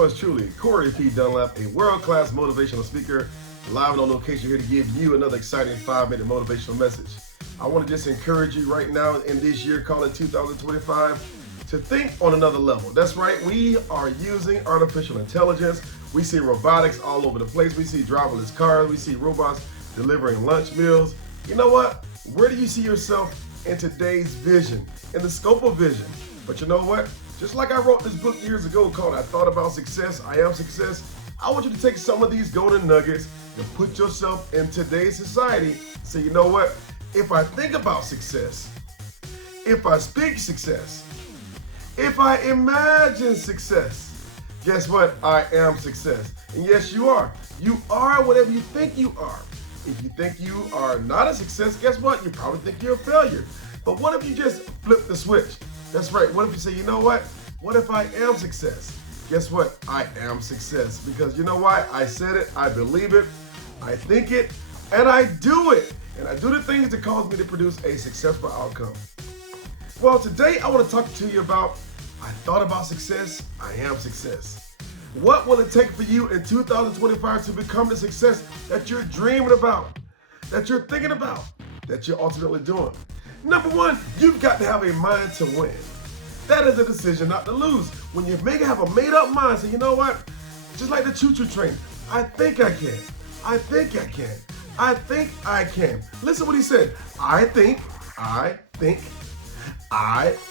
yours truly, Corey P. Dunlap, a world-class motivational speaker, live and on location here to give you another exciting 5-minute motivational message. I want to just encourage you right now in this year, call it 2025, to think on another level. That's right, we are using artificial intelligence. We see robotics all over the place. We see driverless cars. We see robots delivering lunch meals. You know what? Where do you see yourself in today's vision, in the scope of vision? But you know what? Just like I wrote this book years ago called I Thought About Success, I Am Success, I want you to take some of these golden nuggets and put yourself in today's society. Say, you know what? If I think about success, if I speak success, if I imagine success, guess what? I am success. And yes, you are. You are whatever you think you are. If you think you are not a success, guess what? You probably think you're a failure. But what if you just flip the switch? That's right. What if you say, you know what? What if I am success? Guess what? I am success. Because you know why? I said it, I believe it, I think it, and I do it. And I do the things that cause me to produce a successful outcome. Well, today I want to talk to you about I thought about success, I am success. What will it take for you in 2025 to become the success that you're dreaming about, that you're thinking about, that you're ultimately doing? Number one, you've got to have a mind to win. That is a decision not to lose. When you have a made-up mind, say, you know what? Just like the choo-choo train, I think I can. I think I can. I think I can. Listen what he said. I think I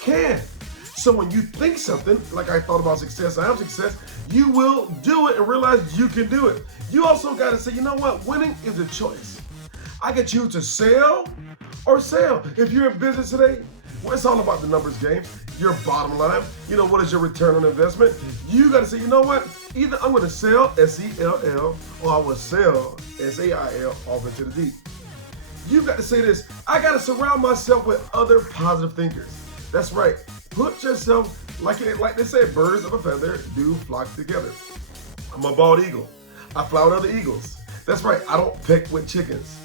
can. So when you think something, like I thought about success, I am success, you will do it and realize you can do it. You also got to say, you know what? Winning is a choice. I can choose to sell or sell. If you're in business today, well, it's all about the numbers game. Your bottom line, you know, what is your return on investment? You got to say, you know what? Either I'm going to sell, S-E-L-L, or I will sell, S-A-I-L, off into the deep. You've got to say this, I got to surround myself with other positive thinkers. That's right. Put yourself, like they say, birds of a feather do flock together. I'm a bald eagle. I fly with other eagles. That's right. I don't peck with chickens.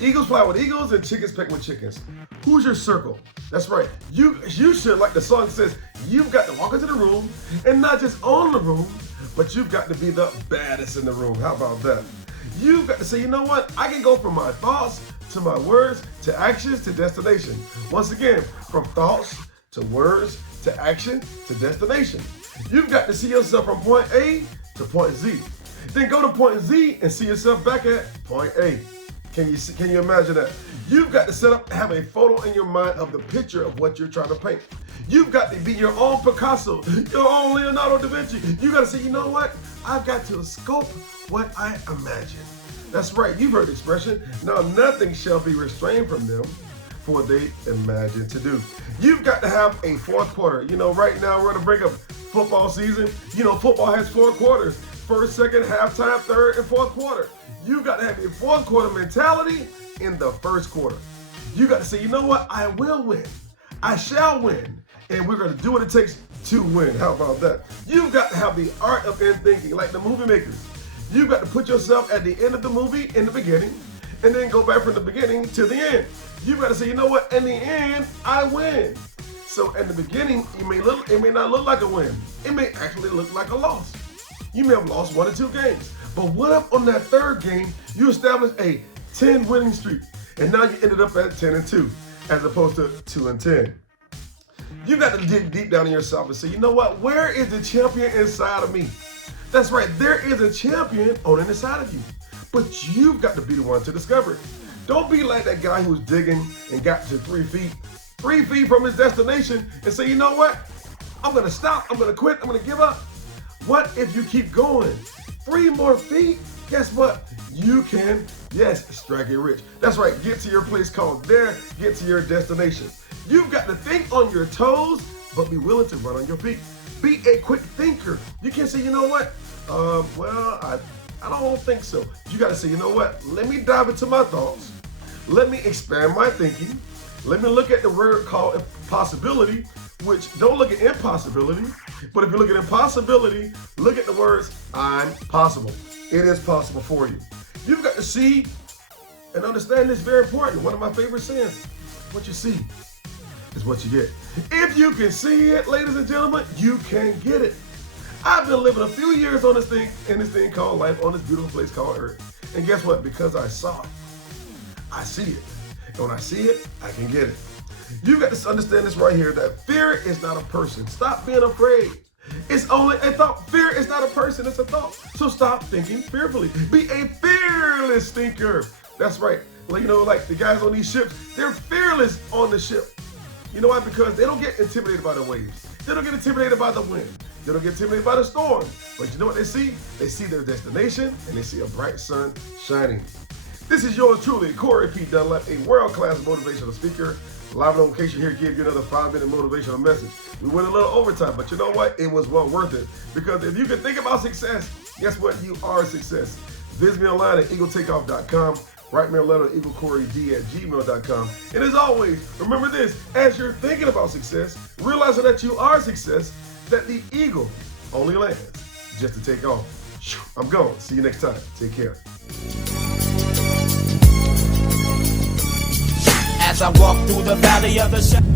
Eagles fly with eagles and chickens peck with chickens. Who's your circle? That's right. You should, like the song says, you've got to walk into the room and not just own the room, but you've got to be the baddest in the room. How about that? You've got to say, you know what? I can go from my thoughts to my words to actions to destination. Once again, from thoughts to words to action to destination. You've got to see yourself from point A to point Z. Then go to point Z and see yourself back at point A. Can you imagine that? You've got to have a photo in your mind of the picture of what you're trying to paint. You've got to be your own Picasso, your own Leonardo da Vinci. You got to say, you know what? I've got to scope what I imagine. That's right. You've heard the expression. Now nothing shall be restrained from them, for they imagine to do. You've got to have a fourth quarter. You know, right now we're on the brink of football season. You know, football has 4 quarters. First, second, halftime, third, and fourth quarter. You got to have a fourth quarter mentality in the first quarter. You got to say, you know what? I will win. I shall win. And we're going to do what it takes to win. How about that? You've got to have the art of end thinking, like the movie makers. You've got to put yourself at the end of the movie in the beginning, and then go back from the beginning to the end. You've got to say, you know what? In the end, I win. So at the beginning, it may not look like a win. It may actually look like a loss. You may have lost 1 or 2 games. But what if on that third game, you established a 10 winning streak, and now you ended up at 10-2, as opposed to 2-10. You got to dig deep down in yourself and say, you know what? Where is the champion inside of me? That's right. There is a champion on the inside of you, but you've got to be the one to discover it. Don't be like that guy who's digging and got to 3 feet from his destination and say, you know what? I'm going to stop. I'm going to quit. I'm going to give up. What if you keep going? 3 more feet? Guess what? You can, yes, strike it rich. That's right. Get to your place called there. Get to your destination. You've got to think on your toes, but be willing to run on your feet. Be a quick thinker. You can't say, you know what? I don't think so. You got to say, you know what? Let me dive into my thoughts. Let me expand my thinking. Let me look at the word called possibility, which don't look at impossibility, but if you look at impossibility, look at the words I'm possible. It is possible for you. You've got to see and understand this, very important. One of my favorite sayings, what you see is what you get. If you can see it, ladies and gentlemen, you can get it. I've been living a few years on this thing, in this thing called life, on this beautiful place called Earth. And guess what? Because I saw it, I see it. And when I see it, I can get it. You got to understand this right here, that fear is not a person. Stop being afraid. It's only a thought. Fear is not a person, it's a thought. So stop thinking fearfully. Be a fearless thinker. That's right. Like, you know, like the guys on these ships, they're fearless on the ship. You know why? Because they don't get intimidated by the waves. They don't get intimidated by the wind. They don't get intimidated by the storm. But you know what they see? They see their destination and they see a bright sun shining. This is yours truly, Corey P. Dunlap, a world-class motivational speaker. Live on location here, give you another 5-minute motivational message. We went a little overtime, but you know what? It was well worth it. Because if you can think about success, guess what? You are a success. Visit me online at eagletakeoff.com. Write me a letter at eaglecorey@gmail.com. And as always, remember this, as you're thinking about success, realizing that you are a success, that the eagle only lands just to take off. I'm going. See you next time. Take care. As I walk through the valley of the shadow.